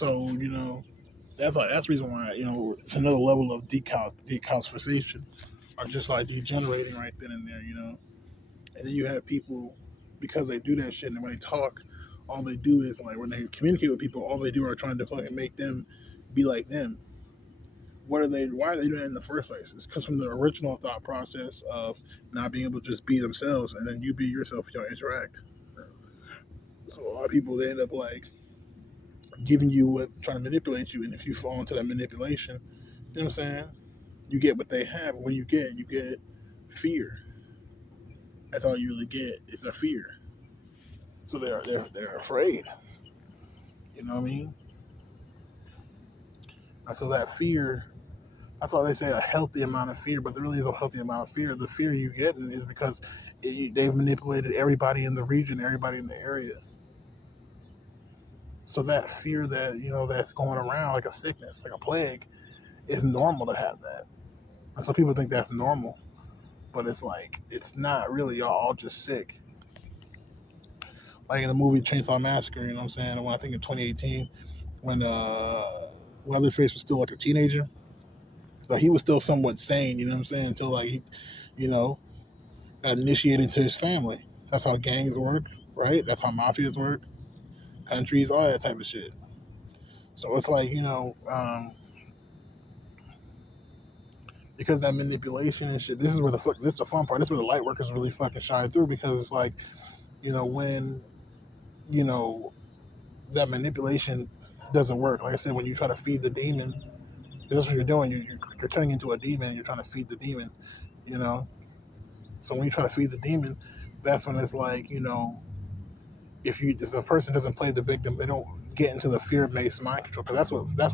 So that's the reason why it's another level of decalcification, or just like degenerating right then and there. And then you have people, because they do that shit, and when they talk, all they do is like, when they communicate with people, all they do are trying to fucking make them be like them. What are they? Why are they doing it in the first place? It's because from the original thought process of not being able to just be themselves, and then you be yourself, you don't interact. So a lot of people, they end up like giving you what, trying to manipulate you, and if you fall into that manipulation, you know what I'm saying? You get what they have. What do you get? You get fear. That's all you really get is a fear. So they're afraid. You know what I mean? And so that fear, that's why they say a healthy amount of fear, but there really is a healthy amount of fear. The fear you get is because they've manipulated everybody in the region, everybody in the area. So that fear that that's going around like a sickness, like a plague, is normal to have that. And so people think that's normal, but it's like it's not really. Y'all all just sick. Like in the movie Chainsaw Massacre, you know what I'm saying? When I think in 2018, when Leatherface was still like a teenager, like he was still somewhat sane, you know what I'm saying? Until like he, you know, got initiated into his family. That's how gangs work, right? That's how mafias work, countries, all that type of shit. So it's like because that manipulation and shit. This is where this is the fun part. This is where the light workers really fucking shine through, because it's like when you know that manipulation doesn't work. Like I said, when you try to feed the demon, that's what you're doing. You're turning into a demon. You're trying to feed the demon. You know. So when you try to feed the demon, that's when it's like if the person doesn't play the victim, they don't get into the fear-based mind control, because that's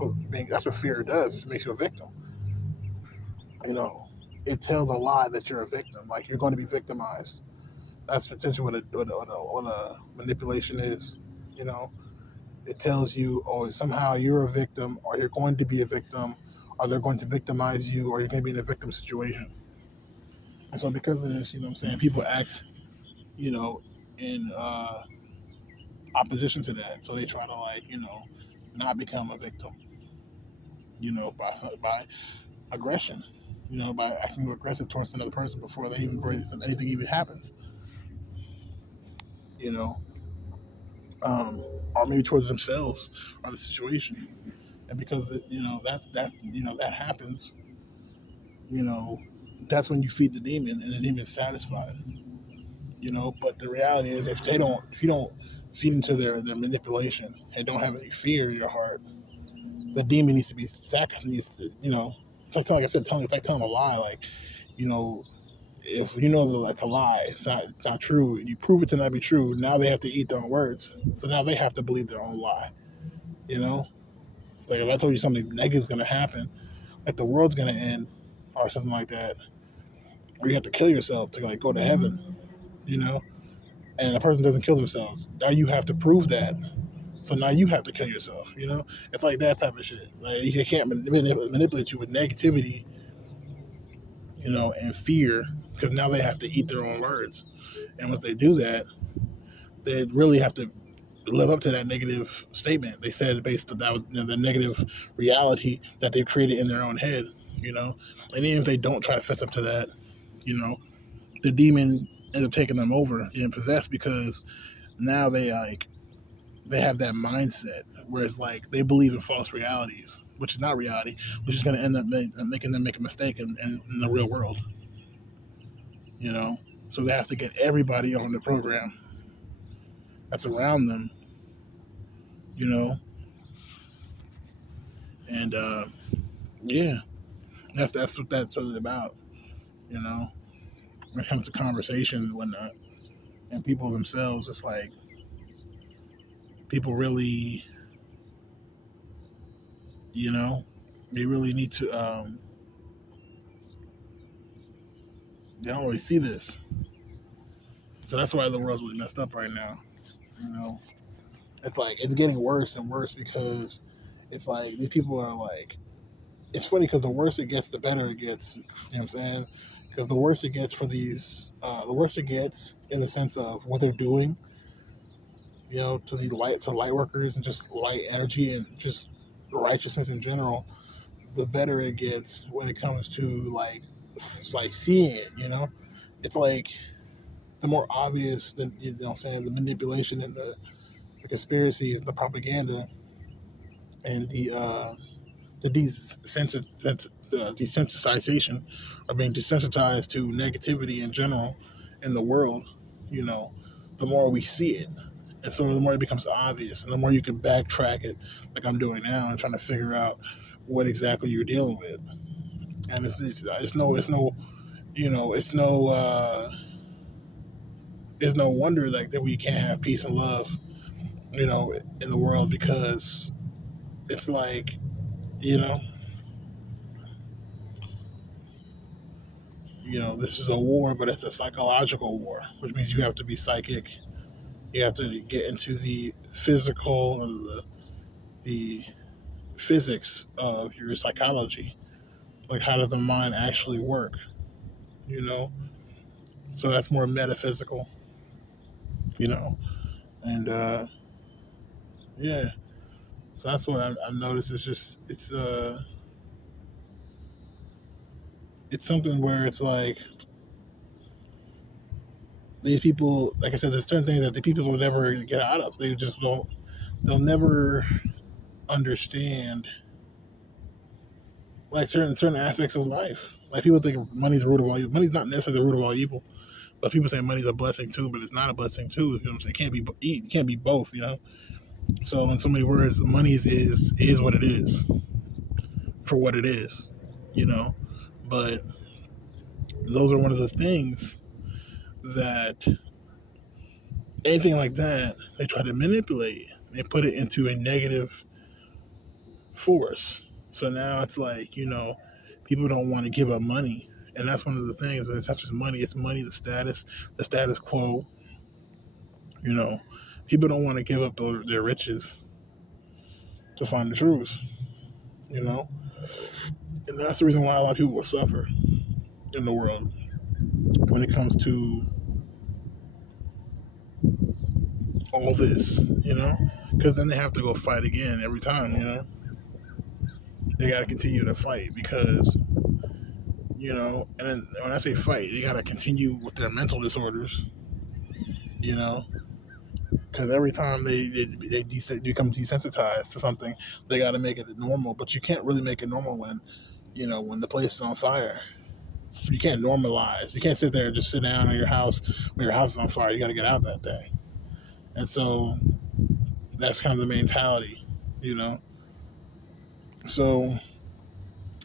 what fear does. It makes you a victim. You know, it tells a lie that you're a victim, like you're going to be victimized. That's potentially what a manipulation is. You know, it tells you, oh, somehow you're a victim, or you're going to be a victim, or they're going to victimize you, or you're going to be in a victim situation. And so because of this, what I'm saying, people act, in opposition to that. So they try to not become a victim, by aggression, by acting aggressive towards another person before anything even happens, you know, or maybe towards themselves or the situation. And because that happens, you know, that's when you feed the demon and the demon's satisfied. But the reality is, if you don't feed into their manipulation and don't have any fear in your heart, the demon needs to be sacrificed. Needs to, so like I said, it's like telling a lie. Like, you know, if you know that that's a lie, it's not true. You prove it to not be true. Now they have to eat their own words. So now they have to believe their own lie. You know, like if I told you something negative is going to happen, like the world's going to end, or something like that, or you have to kill yourself to like go to heaven. You know, and a person doesn't kill themselves. Now you have to prove that. So now you have to kill yourself. It's like that type of shit. Like you can't manipulate you with negativity, and fear, because now they have to eat their own words. And once they do that, they really have to live up to that negative statement they said, based on that, the negative reality that they've created in their own head. And even if they don't try to fess up to that, the demon ends up taking them over and possessed, because now they have that mindset where it's like they believe in false realities, which is not reality, which is going to end up making them make a mistake in the real world. So they have to get everybody on the program that's around them, you know, and yeah, that's what that's really about, you know. When it comes to conversations, and people themselves, it's like people really, they really need to. They don't really see this, so that's why the world's really messed up right now. You know, it's like it's getting worse and worse, because it's like these people are like, it's funny because the worse it gets, the better it gets. You know what I'm saying? Because the worse it gets for these, the worse it gets in the sense of what they're doing, to the light workers and just light energy and just righteousness in general, the better it gets when it comes to like seeing it. It's like the more obvious than saying the manipulation and the conspiracies and the propaganda and the desensitization or being desensitized to negativity in general in the world, you know, the more we see it. And so the more it becomes obvious and the more you can backtrack it like I'm doing now and trying to figure out what exactly you're dealing with. And it's no wonder like that we can't have peace and love, in the world because it's like, you know, this is a war, but it's a psychological war, which means you have to be psychic. You have to get into the physical or the physics of your psychology. Like, how does the mind actually work? You know, so that's more metaphysical. You know, and yeah, so that's what I've noticed. It's something where it's like these people, like I said, there's certain things that the people will never get out of. They just don't. They'll never understand like certain aspects of life. Like people think money's the root of all evil. Money's not necessarily the root of all evil, but people say money's a blessing too, but it's not a blessing too. You know what I'm saying? It can't be both. So in so many words, money is what it is for what it is. You know, but those are one of the things that anything like that they try to manipulate and put it into a negative force. So now it's like, people don't want to give up money. And that's one of the things. It's not just money, it's money, the status quo. You know, people don't want to give up their riches to find the truth, you know? And that's the reason why a lot of people will suffer in the world when it comes to all this, Because then they have to go fight again every time. They got to continue to fight because and then when I say fight, they got to continue with their mental disorders, because every time they become desensitized to something, they got to make it normal. But you can't really make it normal when the place is on fire. You can't normalize. You can't sit there and just sit down in your house when your house is on fire. You got to get out that thing. And so that's kind of the mentality, So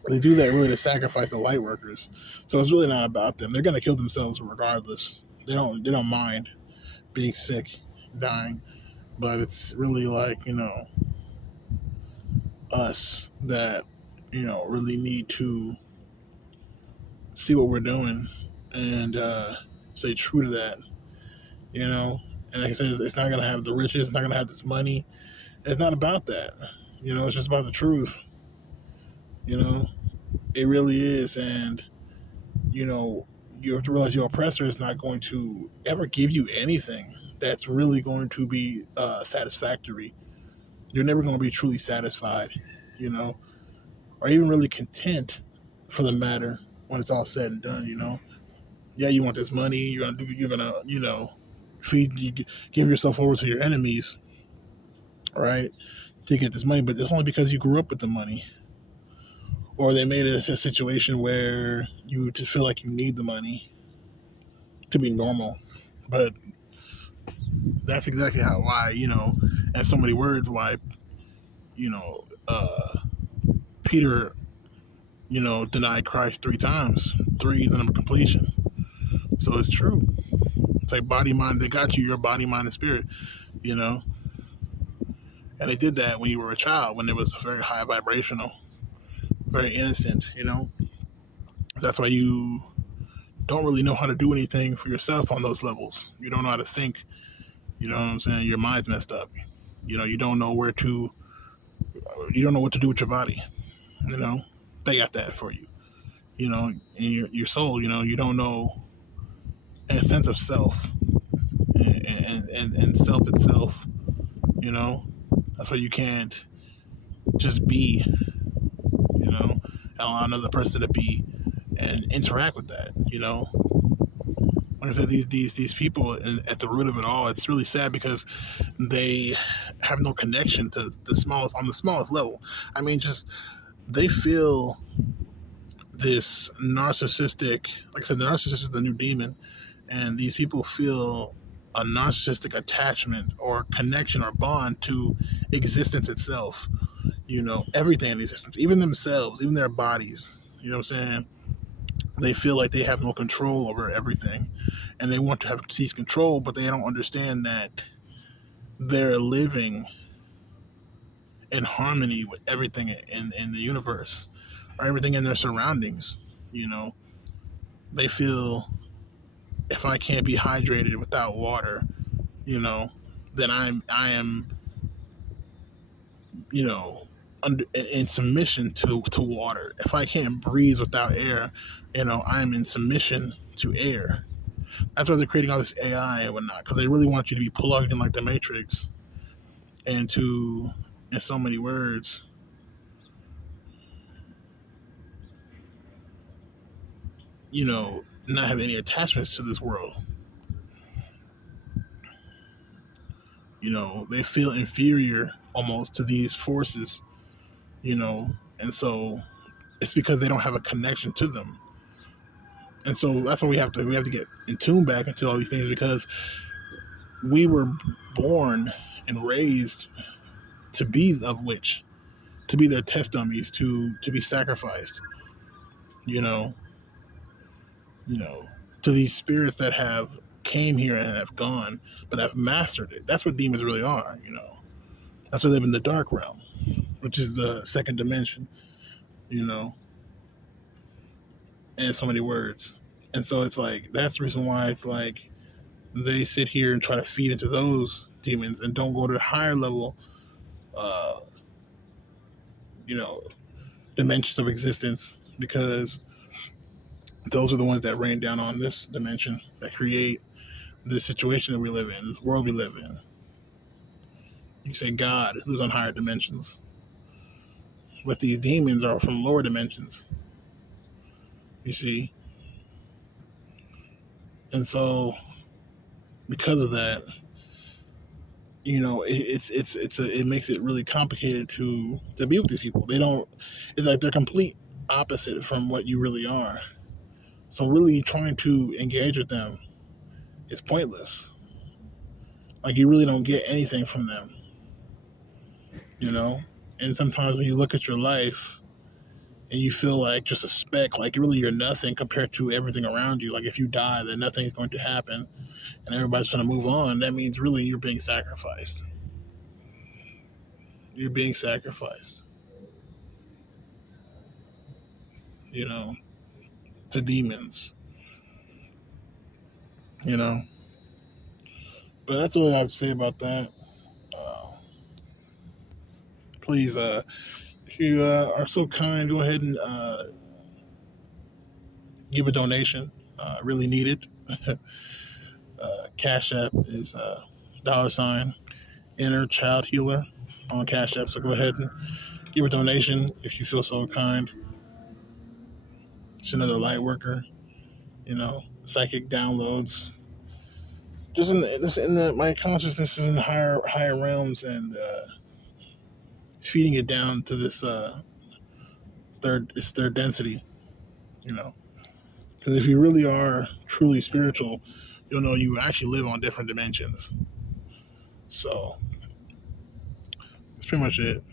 they do that really to sacrifice the light workers. So it's really not about them. They're going to kill themselves regardless. They don't mind being sick, dying, but it's really like, us that, really need to see what we're doing and stay true to that, And like I said, it's not going to have the riches, it's not going to have this money. It's not about that. It's just about the truth. It really is. And, you have to realize your oppressor is not going to ever give you anything that's really going to be satisfactory. You're never going to be truly satisfied, or even really content for the matter when it's all said and done. Yeah, you want this money, you're gonna give yourself over to your enemies, right, to get this money, but it's only because you grew up with the money, or they made it a situation where you just feel like you need the money to be normal. But that's exactly why, in so many words, why, Peter, denied Christ 3 times. 3 is the number of completion. So it's true. It's like body, mind, they got you, your body, mind, and spirit, And they did that when you were a child, when it was very high vibrational, very innocent, That's why you don't really know how to do anything for yourself on those levels. You don't know how to think. You know what I'm saying? Your mind's messed up. You don't know what to do with your body. They got that for you. And your soul, you don't know in a sense of self and self itself. You know, that's why you can't just be, and allow another person to be and interact with that. Like I said, these people at the root of it all, it's really sad because they have no connection to the smallest on the smallest level. I mean, just they feel this narcissistic. Like I said, the narcissist is the new demon, and these people feel a narcissistic attachment or connection or bond to existence itself. Everything in existence, even themselves, even their bodies. You know what I'm saying? They feel like they have no control over everything, and they want to have seize control, but they don't understand that they're living in harmony with everything in the universe or everything in their surroundings. You know, they feel if I can't be hydrated without water, you know, then I am, you know, under in submission to water. If I can't breathe without air, I'm in submission to air. That's why they're creating all this AI and whatnot, because they really want you to be plugged in like the Matrix and to, in so many words, not have any attachments to this world. They feel inferior almost to these forces, and so it's because they don't have a connection to them. And so that's why we have to get in tune back into all these things, because we were born and raised to be of which, to be their test dummies, to be sacrificed, you know, you know, to these spirits that have came here and have gone, but have mastered it. That's what demons really are. That's why they live in the dark realm, which is the second dimension, you know, in so many words. And so it's like, that's the reason why it's like they sit here and try to feed into those demons and don't go to the higher level, uh, you know, dimensions of existence, because those are the ones that rain down on this dimension, that create this situation that we live in, this world we live in. You say God lives on higher dimensions, but these demons are from lower dimensions. You see, and so because of that, it makes it really complicated to be with these people. They don't. It's like they're complete opposite from what you really are. So really trying to engage with them is pointless. Like, you really don't get anything from them, you know? And sometimes when you look at your life and you feel like just a speck, like really you're nothing compared to everything around you. Like, if you die, then nothing's going to happen and everybody's trying to move on. That means really you're being sacrificed. You're being sacrificed, you know, to demons, you know? But that's all I have to say about that. Uh, Please, if you are so kind, go ahead and give a donation. Really need it. Cash App is $ inner child healer on Cash App. So go ahead and give a donation if you feel so kind. It's another light worker, psychic downloads. Just my consciousness is in higher realms, and feeding it down to this third density. Because if you really are truly spiritual, you'll know you actually live on different dimensions. So that's pretty much it.